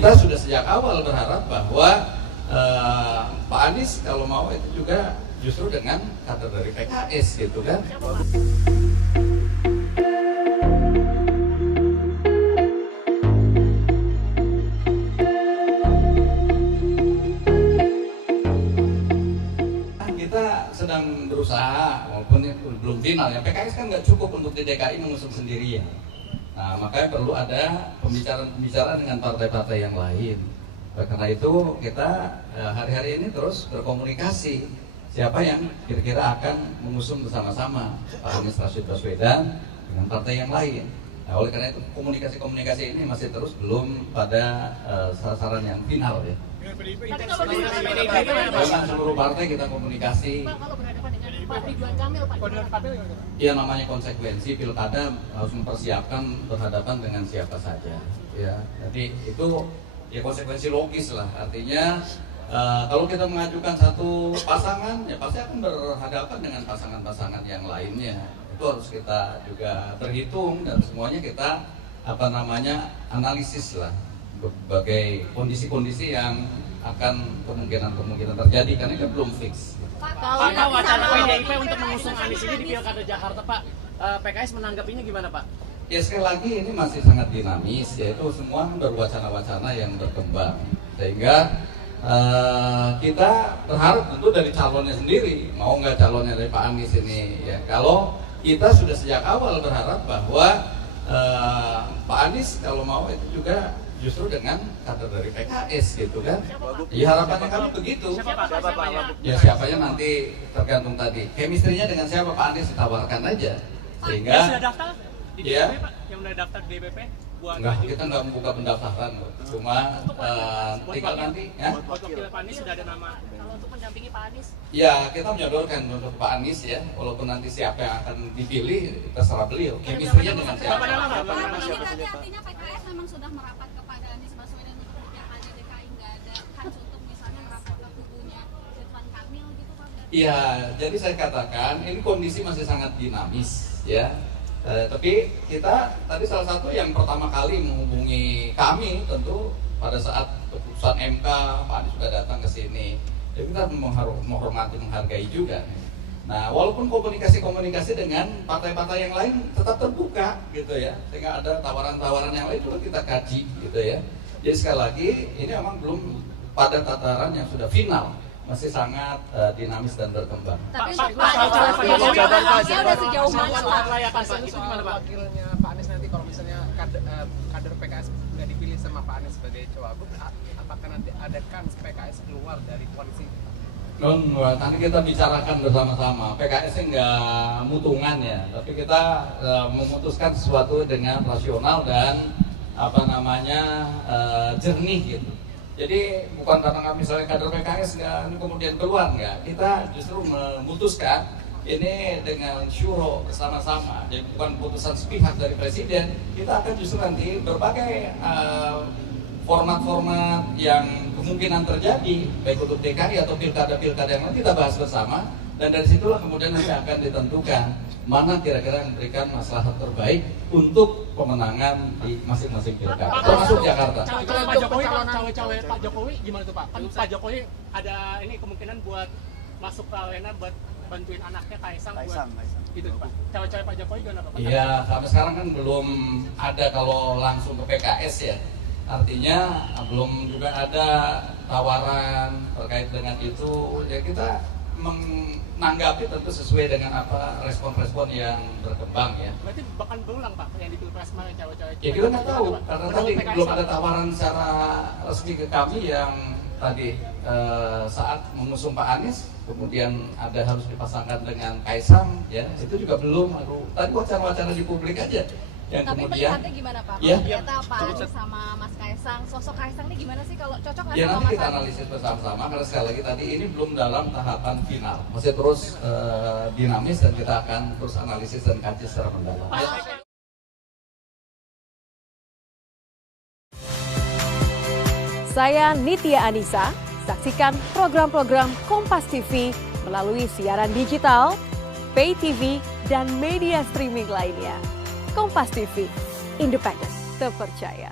Kita sudah sejak awal berharap bahwa Pak Anies kalau mau itu juga justru dengan kader dari PKS gitu kan. Kita sedang berusaha, walaupun belum final ya, PKS kan nggak cukup untuk di DKI mengusung sendirian. Nah, makanya perlu ada pembicaraan dengan partai-partai yang lain. Karena itu kita hari-hari ini terus berkomunikasi siapa yang kira-kira akan mengusung bersama-sama Pak Anies Rashid Baswedan dengan partai yang lain. Nah, oleh karena itu komunikasi ini masih terus belum pada sasaran yang final ya. Tapi kalau dengan seluruh partai kita komunikasi. Pak, kalau berhadapan dengan Pak Ridwan Kamil, Pak Ridwan Kamil ya namanya konsekuensi pilkada harus mempersiapkan berhadapan dengan siapa saja ya. Jadi itu ya konsekuensi logis lah, artinya kalau kita mengajukan satu pasangan ya pasti akan berhadapan dengan pasangan-pasangan yang lainnya. Itu harus kita juga berhitung dan semuanya kita analisis lah berbagai kondisi-kondisi yang akan kemungkinan terjadi karena itu belum fix. Pak, wacana PDIP untuk mengusung Anies ini di Pilkada Jakarta, Pak, PKS menanggapinya gimana, Pak? Ya sekali lagi ini masih sangat dinamis, yaitu semua baru wacana-wacana yang berkembang, sehingga kita berharap tentu dari calonnya sendiri, mau nggak calonnya dari Pak Anies ini ya. Kalau kita sudah sejak awal berharap bahwa Pak Anies kalau mau itu juga justru dengan kader dari PKS gitu kan. Ya harapannya kami begitu. Ya siapanya nanti tergantung tadi. Chemistry-nya dengan siapa Pak Anies ditawarkan aja. Sehingga yang sudah daftar di DBP, ya, Pak? Yang sudah daftar di DBP? Enggak, kita nggak membuka pendaftaran. Cuma tinggal nanti ya. Buat wakil Pak Anies sudah ada nama. kalau untuk mendampingi Pak Anies? Ya kita menyodorkan untuk Pak Anies ya. Walaupun nanti siapa yang akan dipilih terserah beliau. Chemistry-nya dengan siapa. Berarti artinya PKS memang sudah merapat kepada Anies Baswedan untuk Pilkada DKI, nggak ada kans untuk misalnya merapat ke kubunya Ridwan Kamil gitu Pak? Iya, jadi saya katakan ini kondisi masih sangat dinamis ya. Tapi kita tadi salah satu yang pertama kali menghubungi kami tentu pada saat keputusan MK Pak Anies sudah datang ke sini. Jadi kita menghormati, menghargai juga. Nah, walaupun komunikasi dengan partai-partai yang lain tetap terbuka gitu ya, sehingga ada tawaran-tawaran yang lain juga kita kaji gitu ya. Jadi sekali lagi ini memang belum pada tataran yang sudah final, masih sangat dinamis dan berkembang. Tapi Pak, udah sejauh mana Pak? Layakan Pak, itu gimana Pak? Wakilnya Pak Anies nanti kalau misalnya kader PKS nggak dipilih sama Pak Anies sebagai cawagup, apakah nanti ada kans PKS keluar dari koalisi? Nanti kita bicarakan bersama-sama. PKS nggak mutungan ya, tapi kita memutuskan sesuatu dengan rasional dan jernih gitu. Jadi bukan karena misalnya kader PKS nggak kemudian keluar nggak, kita justru memutuskan ini dengan syuro bersama-sama. Jadi bukan putusan sepihak dari presiden, kita akan justru nanti berbagai format-format yang kemungkinan terjadi baik untuk DKI atau pilkada-pilkada yang lain kita bahas bersama, dan dari situlah kemudian nanti akan ditentukan mana kira-kira yang memberikan maslahat terbaik untuk pemenangan di masing-masing pilkada termasuk Jakarta. Cawe-cawe Pak Jokowi gimana tuh Pak? Kan Pak Jokowi ada ini kemungkinan buat masuk ke arena buat bantuin anaknya Kaisang buat gitu Pak. Cawe-cawe Pak Jokowi gimana Pak? Iya, sampai sekarang kan belum ada kalau langsung ke PKS ya. Artinya belum juga ada tawaran terkait dengan itu. Ya kita menanggapi tentu sesuai dengan respon-respon yang berkembang ya. Berarti bahkan berulang Pak yang di Pilpres kemarin cawe-cawe. Ya kita nggak tahu karena tadi belum ada tawaran secara resmi ke kami yang tadi saat mengusung Pak Anies kemudian ada harus dipasangkan dengan Kaisang ya, itu juga belum. Tadi wacana-wacana di publik aja. Yang Tapi kemudian melihatnya gimana Pak? Ya. Ternyata Pak Anies sama Mas Kaisang, sosok Kaisang ini gimana sih, kalau cocok nggak ya sama nanti Mas kita Anies? analisis bersama-sama karena sekali lagi tadi ini belum dalam tahapan final, masih terus dinamis dan kita akan terus analisis dan kaji secara mendalam. Saya Nitya Anissa, saksikan program-program Kompas TV melalui siaran digital, pay TV, dan media streaming lainnya. Kompas TV, independen, terpercaya.